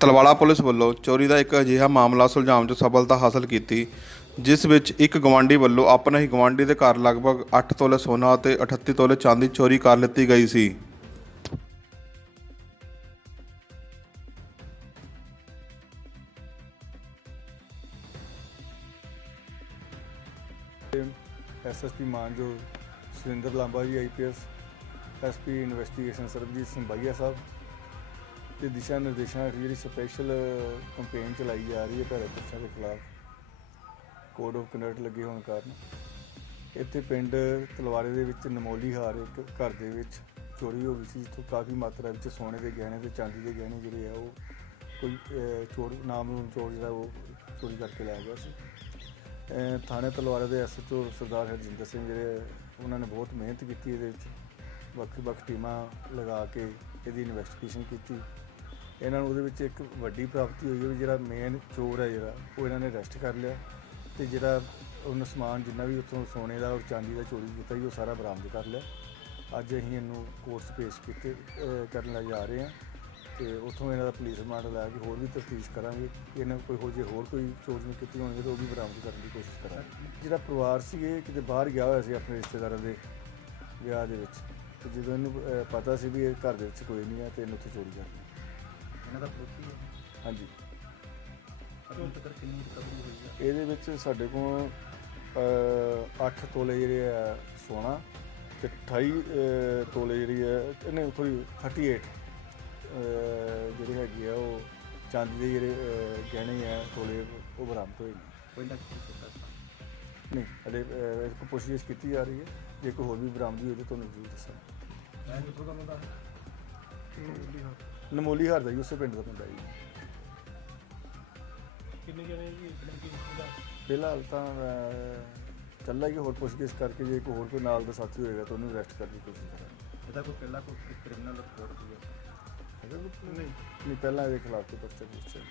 Talwara police ਵੱਲੋਂ ਚੋਰੀ ਦਾ ਇੱਕ ਅਜਿਹਾ ਮਾਮਲਾ ਸੁਲਝਾਉਣ 'ਚ ਸਫਲਤਾ ਹਾਸਲ ਕੀਤੀ, ਜਿਸ ਵਿੱਚ ਇੱਕ ਗਵਾਂਢੀ ਵੱਲੋਂ ਆਪਣੇ ਹੀ ਗਵਾਂਢੀ ਦੇ ਘਰ ਲਗਭਗ 8 ਤੋਲੇ ਸੋਨਾ ਅਤੇ 38 ਤੋਲੇ ਚਾਂਦੀ ਚੋਰੀ ਕਰ ਲਿੱਤੀ ਗਈ ਸੀ। SSP ਮਾਨਜੋ Surinder Lamba ji IPS SP investigation Sarabjit Singh Baia ਸਾਹਿਬ ਦੇ ਦਿਸ਼ਾ ਨਿਰਦੇਸ਼ਾਂ ਹੇਠ ਜਿਹੜੀ ਸਪੈਸ਼ਲ ਕੰਪੇਨ ਚਲਾਈ ਜਾ ਰਹੀ ਹੈ ਭੈੜੇ ਪੁਰਸ਼ਾਂ ਦੇ ਖਿਲਾਫ ਕੋਡ ਆਫ ਕੰਡਕਟ ਲੱਗੇ ਹੋਣ ਕਾਰਨ। ਇੱਥੇ ਪਿੰਡ ਤਲਵਾਰੇ ਦੇ ਵਿੱਚ ਨਮੋਲੀ ਹਾਰ ਇੱਕ ਘਰ ਦੇ ਵਿੱਚ ਚੋਰੀ ਹੋ ਗਈ ਸੀ, ਜਿੱਥੋਂ ਕਾਫੀ ਮਾਤਰਾ ਵਿੱਚ ਸੋਨੇ ਦੇ ਗਹਿਣੇ ਤੇ ਚਾਂਦੀ ਦੇ ਗਹਿਣੇ ਜਿਹੜੇ ਆ, ਉਹ ਕੋਈ ਚੋਰ, ਨਾਮ ਨਾਮਲੂਮ ਚੋਰ ਜਿਹੜਾ ਉਹ ਚੋਰੀ ਕਰਕੇ ਲੈ ਗਿਆ ਸੀ। ਥਾਣੇ ਤਲਵਾਰੇ ਦੇ ਐਸਐਚਓ ਸਰਦਾਰ ਹਰਜਿੰਦਰ ਸਿੰਘ ਜਿਹੜੇ ਉਹਨਾਂ ਨੇ ਬਹੁਤ ਮਿਹਨਤ ਕੀਤੀ ਇਹਦੇ ਵਿੱਚ। ਵੱਖ-ਵੱਖ ਟੀਮਾਂ ਲਗਾ ਕੇ ਇਹਦੀ ਇਨਵੈਸਟੀਗੇਸ਼ਨ ਕੀਤੀ। ਇਹਨਾਂ ਨੂੰ ਉਹਦੇ ਵਿੱਚ ਇੱਕ ਵੱਡੀ ਪ੍ਰਾਪਤੀ ਹੋਈ ਹੈ ਵੀ ਜਿਹੜਾ ਮੇਨ ਚੋਰ ਹੈ ਜਿਹੜਾ ਉਹ ਇਹਨਾਂ ਨੇ ਅਰੈਸਟ ਕਰ ਲਿਆ ਤੇ ਜਿਹੜਾ ਉਹਨੂੰ ਸਮਾਨ ਜਿੰਨਾ ਵੀ ਉੱਥੋਂ ਸੋਨੇ ਦਾ ਔਰ ਚਾਂਦੀ ਦਾ ਚੋਰੀ ਕੀਤਾ ਸੀ ਉਹ ਸਾਰਾ ਬਰਾਮਦ ਕਰ ਲਿਆ। ਅੱਜ ਅਸੀਂ ਇਹਨੂੰ ਕੋਰਟ ਪੇਸ਼ ਕੀਤੇ ਅਹ ਕਰਨ ਲਈ ਜਾ ਰਹੇ ਹਾਂ ਤੇ ਉੱਥੋਂ ਇਹਨਾਂ ਦਾ ਪੁਲਿਸ ਰਿਮਾਂਡ ਲੈ ਕੇ ਹੋਰ ਵੀ ਤਫਤੀਸ਼ ਕਰਾਂਗੇ। ਕਿ ਇਹਨਾਂ ਕੋਈ ਹੋਰ ਜੇ ਹੋਰ ਕੋਈ ਚੋਰੀਆਂ ਕੀਤੀਆਂ ਹੋਣਗੀਆਂ ਤਾਂ ਉਹ ਵੀ ਬਰਾਮਦ ਕਰਨ ਦੀ ਕੋਸ਼ਿਸ਼ ਕਰਾਂਗੇ। ਜਿਹੜਾ ਪਰਿਵਾਰ ਸੀ ਇਹ ਕਿਤੇ ਬਾਹਰ ਗਿਆ ਹੋਇਆ ਸੀ ਆਪਣੇ ਰਿਸ਼ਤੇਦਾਰਾਂ ਦੇ ਵਿਆਹ ਦੇ ਵਿੱਚ। ਤੇ ਜਦੋਂ ਇਹਨੂੰ ਅਹ, ਪਤਾ ਸੀ ਵੀ ਇਹ ਘਰ ਦੇ ਵਿੱਚ ਕੋਈ ਨਹੀਂ ਹੈ ਤੇ ਇਹਨੂੰ ਉੱਥੇ ਚੋਰੀ ਕਰ ਦਾ ਪੜੋਸੀ ਹੈ ਹਾਂਜੀ। ਹੁਣ ਤੱਕ ਕਿੰਨੀ ਰਿਕਵਰੀ ਹੋਈ ਹੈ ਇਹਦੇ ਵਿੱਚ ਸਾਡੇ ਕੋਲ 8 ਤੋਲੇ ਜਿਹੜੇ ਆ ਸੋਨਾ ਤੇ 28 ਅਹ, ਤੋਲੇ ਜਿਹੜੀ ਹੈ ਇਹਨੇ ਥੋੜੀ 38 ਅਹ, ਜਿਹੜੇ ਹੈਗੇ ਆ ਉਹ ਚਾਂਦੀ ਦੇ ਜਿਹੜੇ ਅਹ, ਗਹਿਣੇ ਆ ਤੋਲੇ ਉਹ ਬਰਾਮਦ ਹੋਏ ਨੇ। ਕੋਈ ਨਾ ਕੋਈ ਪਤਾ ਨਹੀਂ ਹਲੇ ਅਹ, ਇਸ ਕੋ ਪੁੱਛਗਿੱਛ ਕੀਤੀ ਜਾ ਰਹੀ ਹੈ। ਜੇ ਕੋਈ ਹੋਰ ਵੀ ਬਰਾਮਦੀ ਹੋਈ ਤਾਂ ਤੁਹਾਨੂੰ ਜ਼ਰੂਰ ਦੱਸਾਂਗੇ। ਮੈਂ ਕਿਥੋਂ ਦਾ ਮੁੰਡਾ ਨਮੋਲੀ ਹਾਰ ਦਾ ਜੀ ਉਸੇ ਪਿੰਡ ਦਾ ਮੁੰਡਾ ਜੀ। ਕਿੰਨੇ ਜਣੇ ਜੀ ਫਿਲਹਾਲ ਤਾਂ ਅਹ, ਚੱਲਾ ਹੀ ਹੋਰ ਪੁੱਛਗਿੱਛ ਕਰਕੇ ਜੇ ਕੋਈ ਹੋਰ ਕੋਈ ਨਾਲ ਦਾ ਸਾਥੀ ਹੋਏਗਾ ਤਾਂ ਉਹਨੂੰ ਅਰੈਸਟ ਕਰਨ ਦੀ ਕੋਸ਼ਿਸ਼ ਕਰਾਂਗੇ। ਇਹਦਾ ਕੋਈ ਪਹਿਲਾਂ ਕੋਈ ਕ੍ਰਿਮੀਨਲ ਰਿਪੋਰਟ ਹੋਈ ਹੈ? ਨਹੀਂ ਨਹੀਂ ਪਹਿਲਾਂ ਇਹਦੇ ਖਿਲਾਫ ਕੋਈ ਪਰਚਾ ਪੁੱਛਿਆ